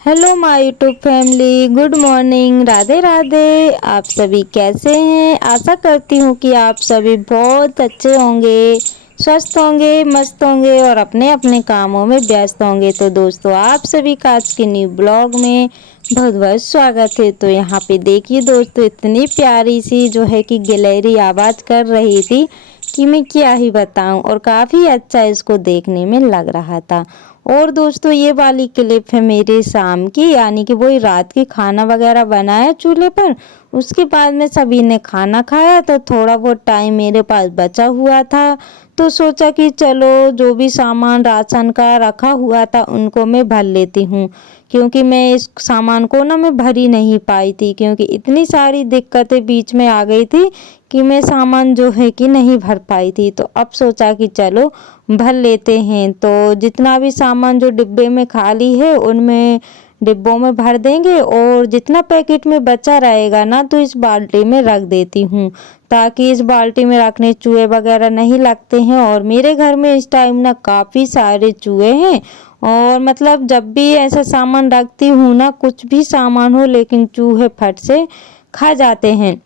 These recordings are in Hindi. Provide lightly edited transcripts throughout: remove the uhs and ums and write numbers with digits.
Hello my YouTube family, good morning, Radhe Radhe. आप सभी कैसे हैं? आशा करती हूँ कि आप सभी बहुत अच्छे होंगे, स्वस्थ होंगे, मस्त होंगे और अपने अपने कामों में व्यस्त होंगे। तो दोस्तों, आप सभी का आज के न्यू ब्लॉग में बहुत बहुत स्वागत है। तो यहाँ पे देखिए दोस्तों, इतनी प्यारी सी जो है कि गिलहरी आवाज़ कर रही थी कि मैं क्या ही बताऊं, और काफ़ी अच्छा इसको देखने में लग रहा था। और दोस्तों, ये वाली क्लिप है मेरे शाम की, यानी कि वही रात की खाना वगैरह बनाया चूल्हे पर। उसके बाद में सभी ने खाना खाया तो थोड़ा बहुत टाइम मेरे पास बचा हुआ था। तो सोचा कि चलो जो भी सामान राशन का रखा हुआ था उनको मैं भर लेती हूँ, क्योंकि मैं इस सामान को ना मैं भर ही नहीं पाई थी, क्योंकि इतनी सारी दिक्कतें बीच में आ गई थी कि मैं सामान जो है कि नहीं भर पाई थी। तो अब सोचा कि चलो भर लेते हैं। तो जितना भी सामान जो डिब्बे में खाली है उनमें डिब्बों में भर देंगे, और जितना पैकेट में बचा रहेगा ना तो इस बाल्टी में रख देती हूँ, ताकि इस बाल्टी में रखने चूहे वगैरह नहीं लगते हैं। और मेरे घर में इस टाइम ना काफ़ी सारे चूहे हैं, और मतलब जब भी ऐसा सामान रखती हूँ ना, कुछ भी सामान हो, लेकिन चूहे फट से खा जाते हैं,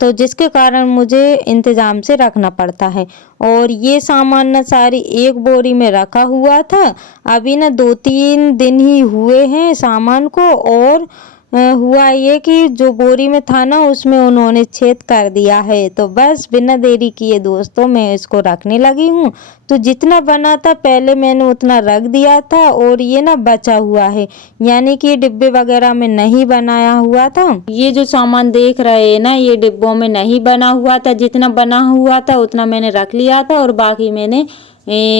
तो जिसके कारण मुझे इंतज़ाम से रखना पड़ता है। और ये सामान ना सारी एक बोरी में रखा हुआ था। अभी ना 2-3 दिन ही हुए हैं सामान को, और हुआ ये कि जो बोरी में था ना उसमें उन्होंने छेद कर दिया है। तो बस बिना देरी किए दोस्तों मैं इसको रखने लगी हूँ। तो जितना बना था पहले मैंने उतना रख दिया था, और ये ना बचा हुआ है, यानी कि डिब्बे वगैरह में नहीं बनाया हुआ था। ये जो सामान देख रहे हैं ना, ये डिब्बों में नहीं बना हुआ था। जितना बना हुआ था उतना मैंने रख लिया था, और बाकी मैंने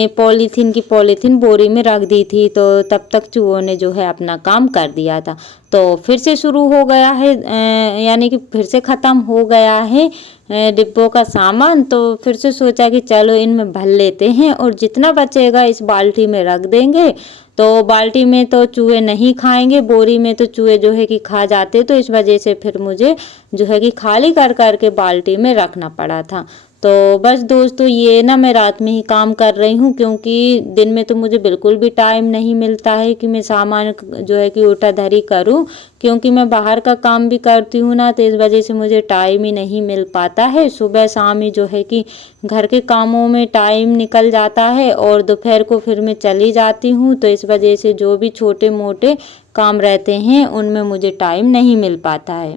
पॉलीथीन बोरी में रख दी थी। तो तब तक चूहों ने जो है अपना काम कर दिया था। तो फिर से शुरू हो गया है, यानी कि फिर से ख़त्म हो गया है डिब्बों का सामान। तो फिर से सोचा कि चलो इनमें भर लेते हैं, और जितना बचेगा इस बाल्टी में रख देंगे। तो बाल्टी में तो चूहे नहीं खाएंगे, बोरी में तो चूहे जो है कि खा जाते। तो इस वजह से फिर मुझे जो है कि खाली कर कर के बाल्टी में रखना पड़ा था। तो बस दोस्तों, ये ना मैं रात में ही काम कर रही हूँ, क्योंकि दिन में तो मुझे बिल्कुल भी टाइम नहीं मिलता है कि मैं सामान जो है कि उठा धरी करूँ, क्योंकि मैं बाहर का काम भी करती हूँ ना, तो इस वजह से मुझे टाइम ही नहीं मिल पाता है। सुबह शाम ही जो है कि घर के कामों में टाइम निकल जाता है, और दोपहर को फिर मैं चली जाती हूँ। तो इस वजह से जो भी छोटे मोटे काम रहते हैं उनमें मुझे टाइम नहीं मिल पाता है।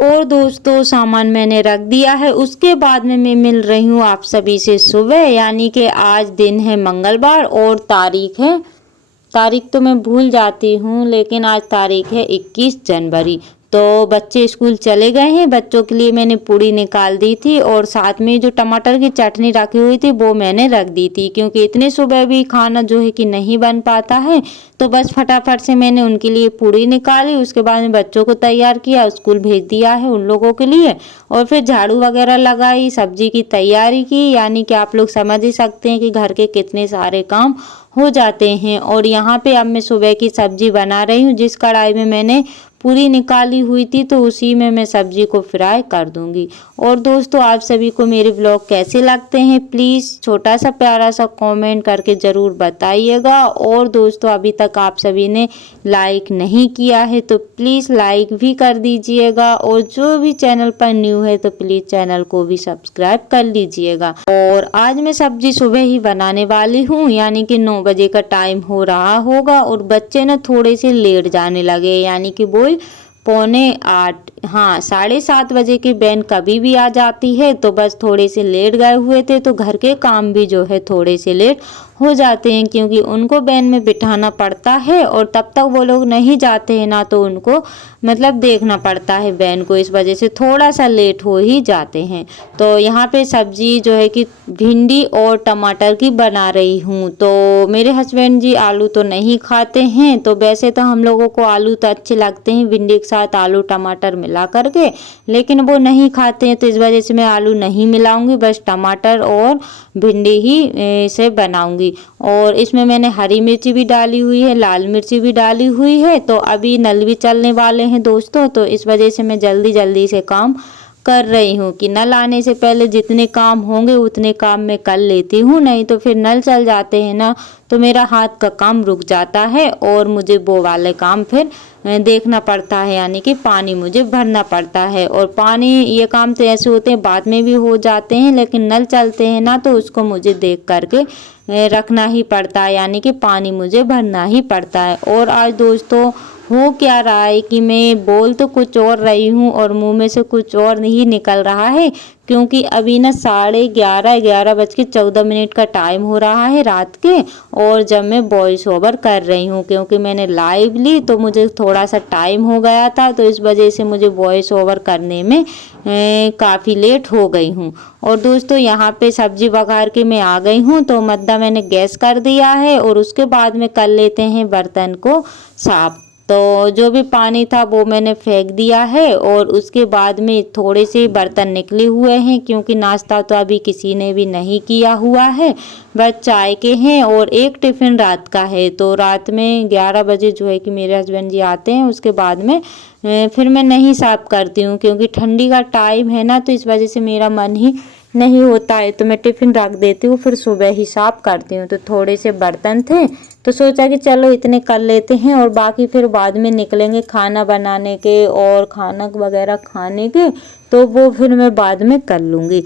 और दोस्तों, सामान मैंने रख दिया है। उसके बाद में मैं मिल रही हूँ आप सभी से सुबह, यानी कि आज दिन है मंगलवार, और तारीख तो मैं भूल जाती हूँ, लेकिन आज तारीख है 21 जनवरी। तो बच्चे स्कूल चले गए हैं। बच्चों के लिए मैंने पूड़ी निकाल दी थी, और साथ में जो टमाटर की चटनी रखी हुई थी वो मैंने रख दी थी, क्योंकि इतने सुबह भी खाना जो है कि नहीं बन पाता है। तो बस फटाफट से मैंने उनके लिए पूड़ी निकाली। उसके बाद में बच्चों को तैयार किया, स्कूल भेज दिया है उन लोगों के लिए, और फिर झाड़ू वगैरह लगाई, सब्जी की तैयारी की। यानी कि आप लोग समझ ही सकते हैं कि घर के कितने सारे काम हो जाते हैं। और यहाँ पे अब मैं सुबह की सब्जी बना रही हूँ। जिस कढ़ाई में मैंने पूरी निकाली हुई थी तो उसी में मैं सब्जी को फ्राई कर दूंगी। और दोस्तों, आप सभी को मेरे ब्लॉग कैसे लगते हैं प्लीज़ छोटा सा प्यारा सा कमेंट करके ज़रूर बताइएगा। और दोस्तों, अभी तक आप सभी ने लाइक नहीं किया है तो प्लीज़ लाइक भी कर दीजिएगा, और जो भी चैनल पर न्यू है तो प्लीज़ चैनल को भी सब्सक्राइब कर लीजिएगा। और आज मैं सब्जी सुबह ही बनाने वाली हूँ, यानी कि 9 बजे का टाइम हो रहा होगा, और बच्चे ना थोड़े से लेट जाने लगे, यानी कि वो 7:45, हाँ 7:30 बजे की वैन कभी भी आ जाती है। तो बस थोड़े से लेट गए हुए थे, तो घर के काम भी जो है थोड़े से लेट हो जाते हैं, क्योंकि उनको वैन में बिठाना पड़ता है, और तब तक वो लोग नहीं जाते हैं ना, तो उनको मतलब देखना पड़ता है वैन को। इस वजह से थोड़ा सा लेट हो ही जाते हैं। तो यहाँ पे सब्जी जो है कि भिंडी और टमाटर की बना रही हूँ। तो मेरे हस्बैंड जी आलू तो नहीं खाते हैं, तो वैसे तो हम लोगों को आलू तो अच्छे लगते हैं, भिंडी के साथ आलू टमाटर मिला करके, लेकिन वो नहीं खाते हैं तो इस वजह से मैं आलू नहीं मिलाऊंगी, बस टमाटर और भिंडी ही से बनाऊंगी। और इसमें मैंने हरी मिर्ची भी डाली हुई है, लाल मिर्ची भी डाली हुई है। तो अभी नल भी चलने वाले हैं दोस्तों, तो इस वजह से मैं जल्दी जल्दी से काम कर रही हूँ कि नल आने से पहले जितने काम होंगे उतने काम मैं कर लेती हूँ, नहीं तो फिर नल चल जाते हैं ना तो मेरा हाथ का काम रुक जाता है और मुझे वो वाले काम फिर देखना पड़ता है, यानी कि पानी मुझे भरना पड़ता है। और पानी ये काम तो ऐसे होते हैं बाद में भी हो जाते हैं, लेकिन नल चलते हैं ना तो उसको मुझे देख करके रखना ही पड़ता है, यानी कि पानी मुझे भरना ही पड़ता है। और आज दोस्तों हो क्या रहा है कि मैं बोल तो कुछ और रही हूँ और मुंह में से कुछ और नहीं निकल रहा है, क्योंकि अभी ना 11:30 का टाइम हो रहा है रात के। और जब मैं वॉइस ओवर कर रही हूँ, क्योंकि मैंने लाइव ली तो मुझे थोड़ा सा टाइम हो गया था, तो इस वजह से मुझे वॉइस ओवर करने में काफ़ी लेट हो गई हूँ। और दोस्तों यहाँ पे सब्जी बघार के मैं आ गई हूँ, तो मद्दा मैंने गैस कर दिया है और उसके बाद में कर लेते हैं बर्तन को साफ। तो जो भी पानी था वो मैंने फेंक दिया है और उसके बाद में थोड़े से बर्तन निकले हुए हैं, क्योंकि नाश्ता तो अभी किसी ने भी नहीं किया हुआ है, बस चाय के हैं और एक टिफ़िन रात का है। तो रात में 11 बजे जो है कि मेरे हस्बैंड जी आते हैं, उसके बाद में फिर मैं नहीं साफ करती हूँ, क्योंकि ठंडी का टाइम है ना तो इस वजह से मेरा मन ही नहीं होता है, तो मैं टिफ़िन रख देती हूँ, फिर सुबह ही साफ करती हूँ। तो थोड़े से बर्तन थे तो सोचा कि चलो इतने कर लेते हैं और बाकी फिर बाद में निकलेंगे खाना बनाने के और खाना वगैरह खाने के, तो वो फिर मैं बाद में कर लूँगी।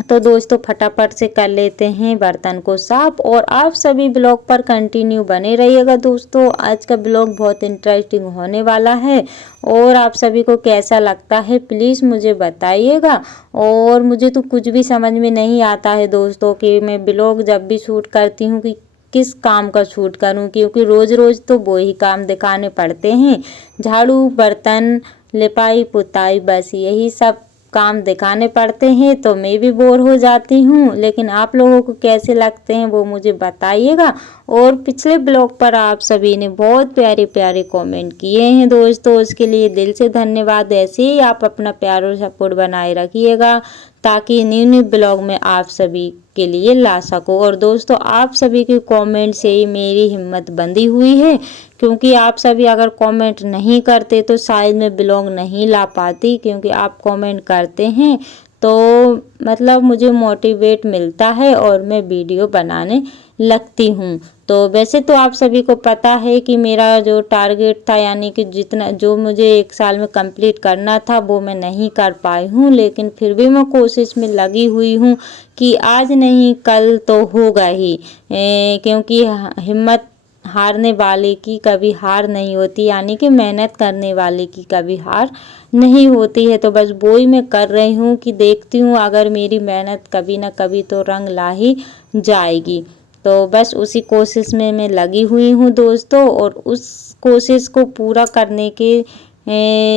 तो दोस्तों फटाफट से कर लेते हैं बर्तन को साफ और आप सभी ब्लॉग पर कंटिन्यू बने रहिएगा दोस्तों। आज का ब्लॉग बहुत इंटरेस्टिंग होने वाला है और आप सभी को कैसा लगता है प्लीज़ मुझे बताइएगा। और मुझे तो कुछ भी समझ में नहीं आता है दोस्तों कि मैं ब्लॉग जब भी शूट करती हूँ कि किस काम का शूट करूं, क्योंकि रोज़ रोज़ तो वो ही काम दिखाने पड़ते हैं, झाड़ू बर्तन लिपाई पुताई, बस यही सब काम दिखाने पड़ते हैं, तो मैं भी बोर हो जाती हूँ। लेकिन आप लोगों को कैसे लगते हैं वो मुझे बताइएगा। और पिछले ब्लॉग पर आप सभी ने बहुत प्यारे प्यारे कमेंट किए हैं दोस्तों, उसके लिए दिल से धन्यवाद। ऐसे ही आप अपना प्यार और सपोर्ट बनाए रखिएगा ताकि न्यू न्यू ब्लॉग में आप सभी के लिए ला सको। और दोस्तों आप सभी के कमेंट से ही मेरी हिम्मत बंधी हुई है, क्योंकि आप सभी अगर कमेंट नहीं करते तो शायद मैं ब्लॉग नहीं ला पाती, क्योंकि आप कमेंट करते हैं तो मतलब मुझे मोटिवेट मिलता है और मैं वीडियो बनाने लगती हूँ। तो वैसे तो आप सभी को पता है कि मेरा जो टारगेट था, यानी कि जितना जो मुझे 1 साल में कंप्लीट करना था वो मैं नहीं कर पाई हूँ, लेकिन फिर भी मैं कोशिश में लगी हुई हूँ कि आज नहीं कल तो होगा ही, क्योंकि हिम्मत हारने वाले की कभी हार नहीं होती, यानी कि मेहनत करने वाले की कभी हार नहीं होती है। तो बस वो ही मैं कर रही हूँ कि देखती हूँ अगर मेरी मेहनत कभी ना कभी तो रंग ला ही जाएगी। तो बस उसी कोशिश में मैं लगी हुई हूँ दोस्तों, और उस कोशिश को पूरा करने के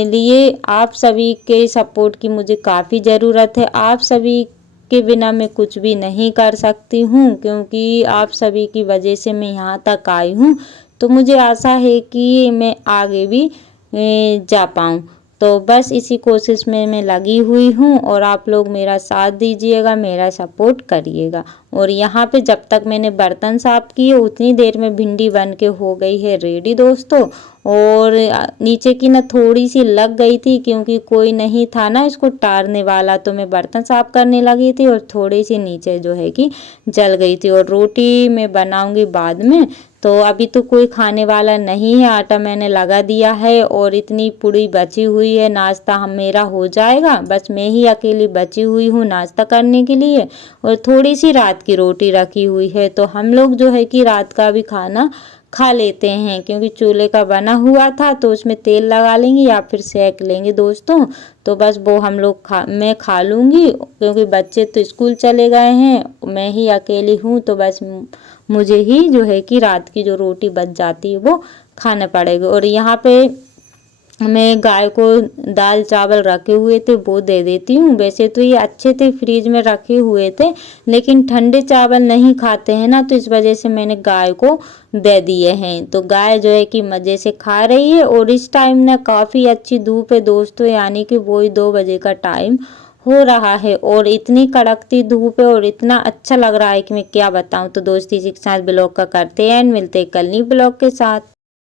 लिए आप सभी के सपोर्ट की मुझे काफ़ी ज़रूरत है। आप सभी के बिना मैं कुछ भी नहीं कर सकती हूँ, क्योंकि आप सभी की वजह से मैं यहाँ तक आई हूँ। तो मुझे आशा है कि मैं आगे भी जा पाऊँ। तो बस इसी कोशिश में मैं लगी हुई हूँ और आप लोग मेरा साथ दीजिएगा, मेरा सपोर्ट करिएगा। और यहाँ पे जब तक मैंने बर्तन साफ किए उतनी देर में भिंडी बन के हो गई है रेडी दोस्तों। और नीचे की ना थोड़ी सी लग गई थी, क्योंकि कोई नहीं था ना इसको टारने वाला, तो मैं बर्तन साफ करने लगी थी और थोड़ी सी नीचे जो है कि जल गई थी। और रोटी मैं बनाऊंगी बाद में, तो अभी तो कोई खाने वाला नहीं है, आटा मैंने लगा दिया है और इतनी पूड़ी बची हुई है, नाश्ता हम मेरा हो जाएगा, बस मैं ही अकेली बची हुई हूँ नाश्ता करने के लिए। और थोड़ी सी रात की रोटी रखी हुई है, तो हम लोग जो है कि रात का भी खाना खा लेते हैं, क्योंकि चूल्हे का बना हुआ था तो उसमें तेल लगा लेंगे या फिर सेक लेंगे दोस्तों। तो बस वो हम लोग मैं खा लूँगी, क्योंकि बच्चे तो स्कूल चले गए हैं, मैं ही अकेली हूँ, तो बस मुझे ही जो है कि रात की जो रोटी बच जाती है वो खाना पड़ेगा। और यहाँ पे मैं गाय को दाल चावल रखे हुए थे वो दे देती हूँ। वैसे तो ये अच्छे थे, फ्रिज में रखे हुए थे, लेकिन ठंडे चावल नहीं खाते हैं ना, तो इस वजह से मैंने गाय को दे दिए हैं। तो गाय जो है कि मज़े से खा रही है। और इस टाइम ना काफ़ी अच्छी धूप है दोस्तों, यानी कि वही 2 बजे का टाइम हो रहा है और इतनी कड़कती धूप है और इतना अच्छा लग रहा है कि मैं क्या बताऊँ। तो दोस्त इसी के साथ ब्लॉग का करते हैं एंड मिलते हैं कल नई ब्लॉग के साथ।